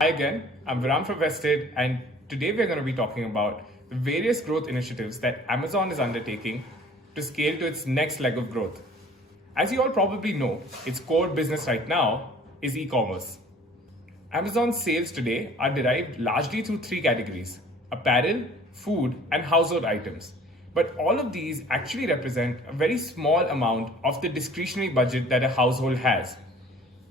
Hi again, I'm Viram from Vested, and today we're going to be talking about the various growth initiatives that Amazon is undertaking to scale to its next leg of growth. As you all probably know, its core business right now is e-commerce. Amazon's sales today are derived largely through three categories: apparel, food, and household items. But all of these actually represent a very small amount of the discretionary budget that a household has.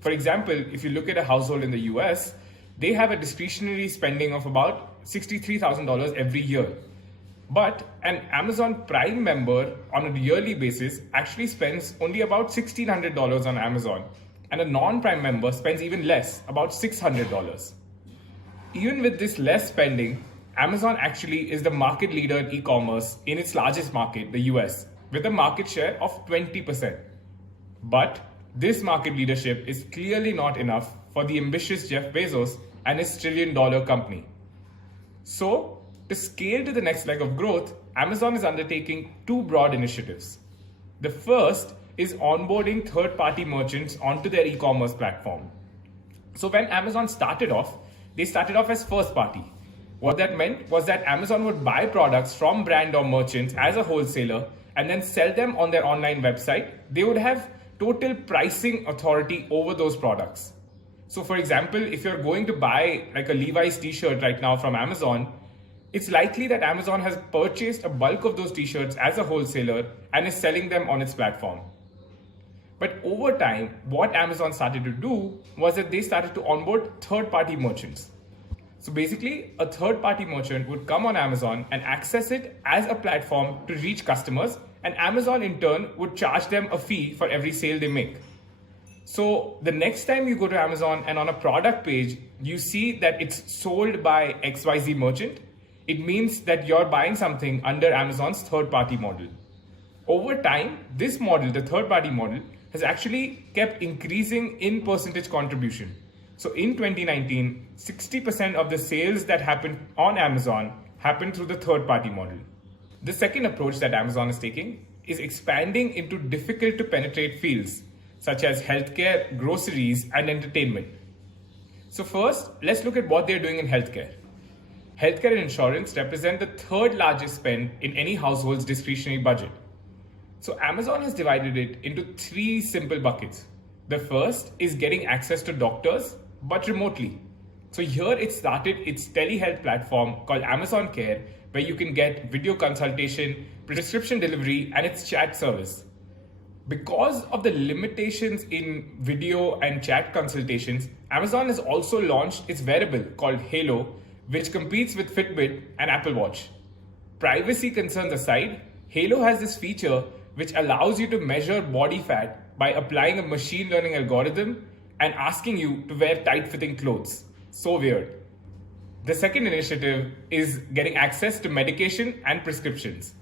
For example, if you look at a household in the US, they have a discretionary spending of about $63,000 every year. But an Amazon Prime member on a yearly basis actually spends only about $1,600 on Amazon, and a non-Prime member spends even less, about $600. Even with this less spending, Amazon actually is the market leader in e-commerce in its largest market, the US, with a market share of 20%. But this market leadership is clearly not enough for the ambitious Jeff Bezos and his trillion-dollar company. So, to scale to the next leg of growth, Amazon is undertaking two broad initiatives. The first is onboarding third-party merchants onto their e-commerce platform. So when Amazon started off, they started off as first party. What that meant was that Amazon would buy products from brand or merchants as a wholesaler and then sell them on their online website. They would have total pricing authority over those products. So for example, if you're going to buy like a Levi's t-shirt right now from Amazon, it's likely that Amazon has purchased a bulk of those t-shirts as a wholesaler and is selling them on its platform. But over time, what Amazon started to do was that they started to onboard third-party merchants. So basically, a third-party merchant would come on Amazon and access it as a platform to reach customers, and Amazon in turn would charge them a fee for every sale they make. So the next time you go to Amazon and on a product page, you see that it's sold by XYZ merchant, it means that you're buying something under Amazon's third-party model. Over time, this model, the third-party model, has actually kept increasing in percentage contribution. So in 2019, 60% of the sales that happened on Amazon happened through the third-party model. The second approach that Amazon is taking is expanding into difficult to penetrate fields, such as healthcare, groceries, and entertainment. So first, let's look at what they're doing in healthcare. Healthcare and insurance represent the third largest spend in any household's discretionary budget. So Amazon has divided it into three simple buckets. The first is getting access to doctors, but remotely. So here it started its telehealth platform called Amazon Care, where you can get video consultation, prescription delivery, and its chat service. Because of the limitations in video and chat consultations, Amazon has also launched its wearable called Halo, which competes with Fitbit and Apple Watch. Privacy concerns aside, Halo has this feature which allows you to measure body fat by applying a machine learning algorithm and asking you to wear tight-fitting clothes. So weird. The second initiative is getting access to medication and prescriptions.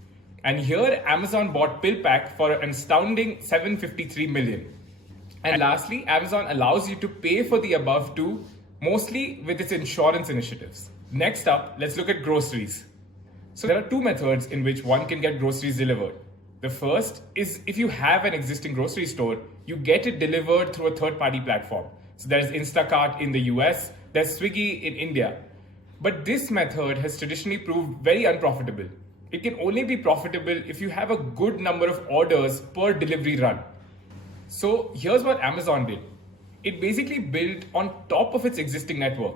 And here Amazon bought PillPack for an astounding $753 million. And lastly, Amazon allows you to pay for the above too, mostly with its insurance initiatives. Next up, let's look at groceries. So there are two methods in which one can get groceries delivered. The first is if you have an existing grocery store, you get it delivered through a third-party platform. So there's Instacart in the US, there's Swiggy in India. But this method has traditionally proved very unprofitable. It can only be profitable if you have a good number of orders per delivery run. So here's what Amazon did. It basically built on top of its existing network.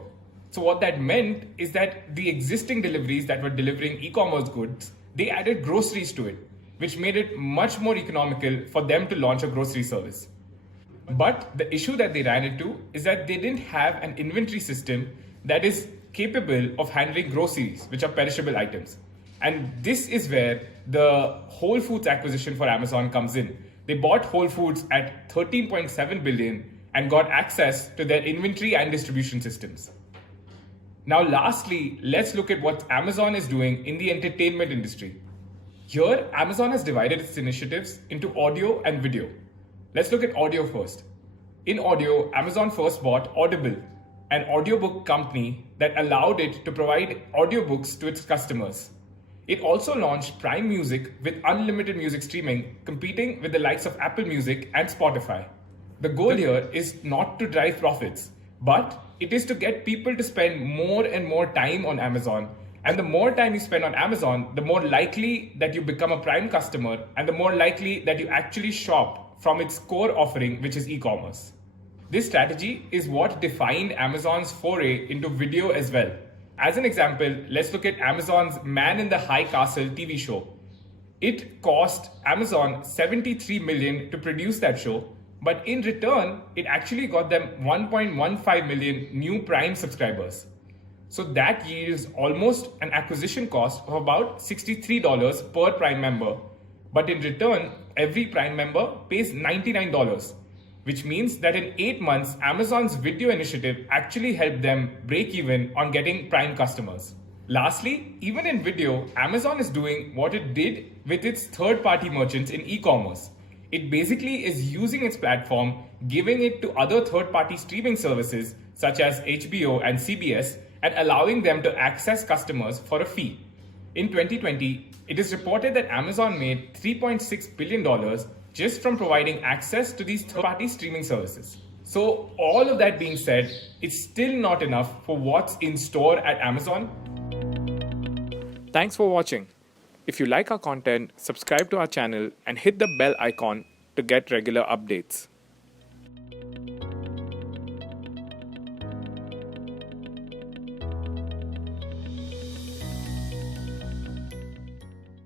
So what that meant is that the existing deliveries that were delivering e-commerce goods, they added groceries to it, which made it much more economical for them to launch a grocery service. But the issue that they ran into is that they didn't have an inventory system that is capable of handling groceries, which are perishable items. And this is where the Whole Foods acquisition for Amazon comes in. They bought Whole Foods at $13.7 billion and got access to their inventory and distribution systems. Now, lastly, let's look at what Amazon is doing in the entertainment industry. Here, Amazon has divided its initiatives into audio and video. Let's look at audio first. In audio, Amazon first bought Audible, an audiobook company that allowed it to provide audiobooks to its customers. It also launched Prime Music with unlimited music streaming, competing with the likes of Apple Music and Spotify. The goal here is not to drive profits, but It is to get people to spend more and more time on Amazon. And the more time you spend on Amazon, the more likely that you become a Prime customer and the more likely that you actually shop from its core offering, which is e-commerce. This strategy is what defined Amazon's foray into video as well. As an example, let's look at Amazon's Man in the High Castle TV show. It cost Amazon $73 million to produce that show, but in return, it actually got them 1.15 million new Prime subscribers. So that yields almost an acquisition cost of about $63 per Prime member. But in return, every Prime member pays $99, which means that in 8 months, Amazon's video initiative actually helped them break even on getting Prime customers. Lastly, even in video, Amazon is doing what it did with its third-party merchants in e-commerce. It basically is using its platform, giving it to other third-party streaming services such as HBO and CBS, and allowing them to access customers for a fee. In 2020, it is reported that Amazon made $3.6 billion just from providing access to these third-party streaming services. So all of that being said, it's still not enough for what's in store at Amazon. Thanks for watching. If you like our content, subscribe to our channel and hit the bell icon to get regular updates.